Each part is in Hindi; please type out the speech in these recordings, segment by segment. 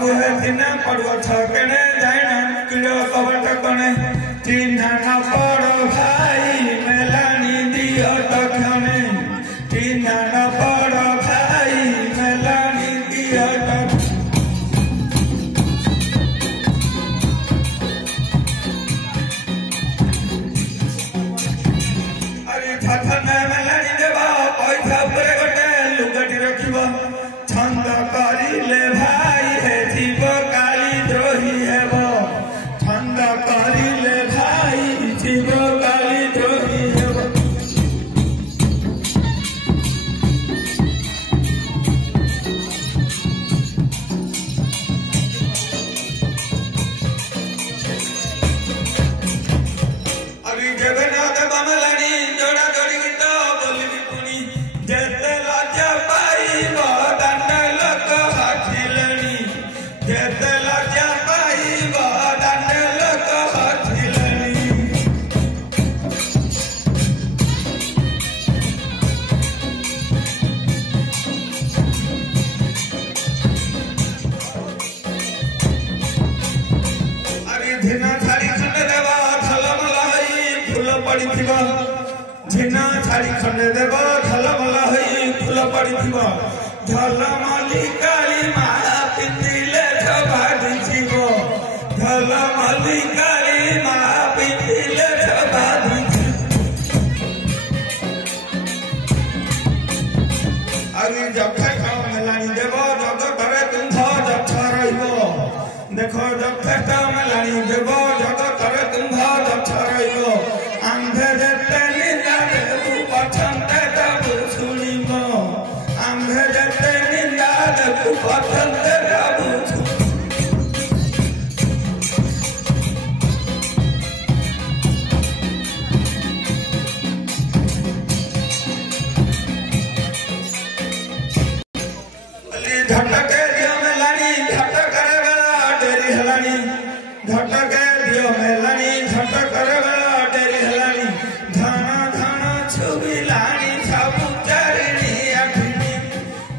बाबू है दिन पड़ो छकने जाना किलो कबट कने चिन्हा न पड़ो भाई मेलानी दियो तखने चिन्हा न पड़ो भाई मेलानी दियो अरे छठने मेलानी देवा पैसा पूरे गोटे लुगटी रखिबो छंद करिले भाई हे जीव काली द्रोही हेब छंद करिले भाई जीव काली द्रोही हेब अभी जगन्नाथ बमलानी जोड़ा जोड़ी गीत बोलिबी पुनी जेते लाजा पाइब दांड लोक हाथिलेनी जेते लाजा पाइब दांड लोक हाथिलेनी अरे झिना छाड़ी खंडे देवा झलमल हई फूल पड़िथिबा झिना छाड़ी खंडे देवा झलमल हई फूल पड़िथिबा झलमली काली माला पिंदिले झभा दिथिबो झलमली काली माला पिंदिले झभा दिथिबो अरे जखे खाओ मेलानी देवो जग करे तुम जक्ष रहिबो देखो जखे खाओ मेलानी देवो जग करे तुम जक्ष रहिबो आंधे जेते निंदा देबू पछंदे देबू सुनिबो आंधे जेते निंदा देबू पछंदे देबू झटके दियो मेलानी झट करे बेला डेरी हलानी झटके दियो मेलानी झट करे बेला डेरी हलानी धन धन छुबिलानी छापु चारिणी आठिनी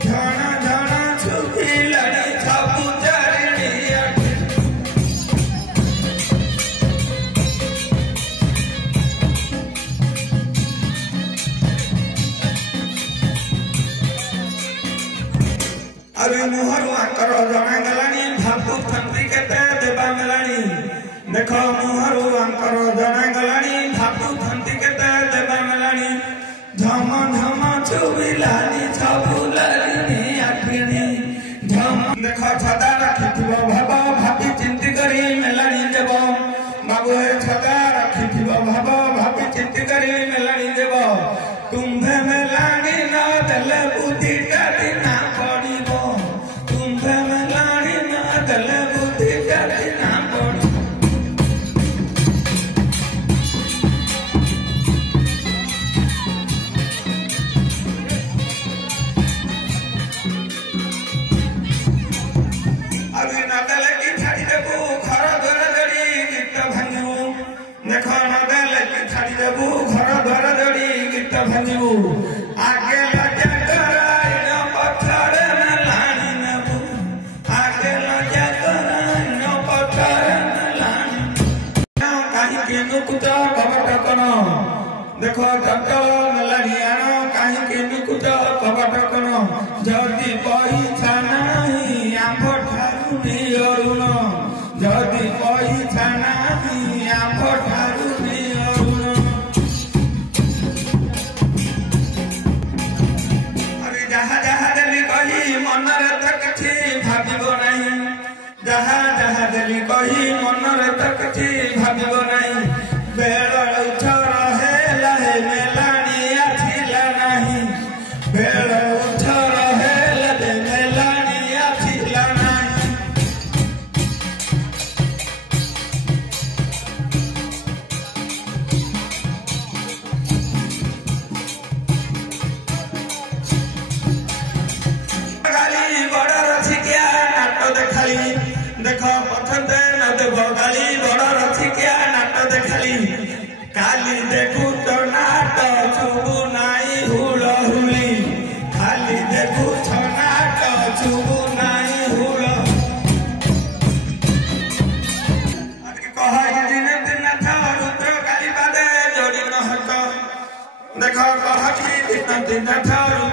धन धन छुबिलानी छापु चारिणी आठिनी अभी मुहर आकर जना गलानी भापु फंती केते देबा मेलानी देखो मुहर आकर जना गलानी भापु फंती केते देबा मेलानी झम झम छुबिलानी छबुलानी आठिनी झम देखो छदा रखिथिबो भाबो भाबी चिंती करी मेलानी देबो बाबू हे छदा रखिथिबो भाबो भाबी चिंती करी मेलानी देबो तुम्भे मेलानी न देले बुद्धि डाली ना पड़िबो तुम्भे मेलानी न देले बुद्धि डाली ना पड़िबो अभी न देले की छाड़ी देबू घर द्वार जड़ी गीत भांगिबू देखो न देले की छाड़ी देबू घर द्वार जड़ी गीत भांगिबू आगे लजा कराई न पथरे मेलानी नेबू आगे लजा कराई न पथरे मेलानी कहीं के नुकुत कपट कन देखो जंगल मेलानी आनो कहीं के नुकुत कपट कन जदि पैसा नाही आंभ ठारू नियरुण जदि पैसा नाही आंभ ठारू नियरुण अरे जहा जहा देली कही मनरे त किछि भाबिबो नाही जहा जहा देली कही मनरे त किछि भाबिबो नाही बेल उठ रहे लहे मेलानी आथिला नाही बेल उठ रहे लहे ଦିନ ଠାରୁ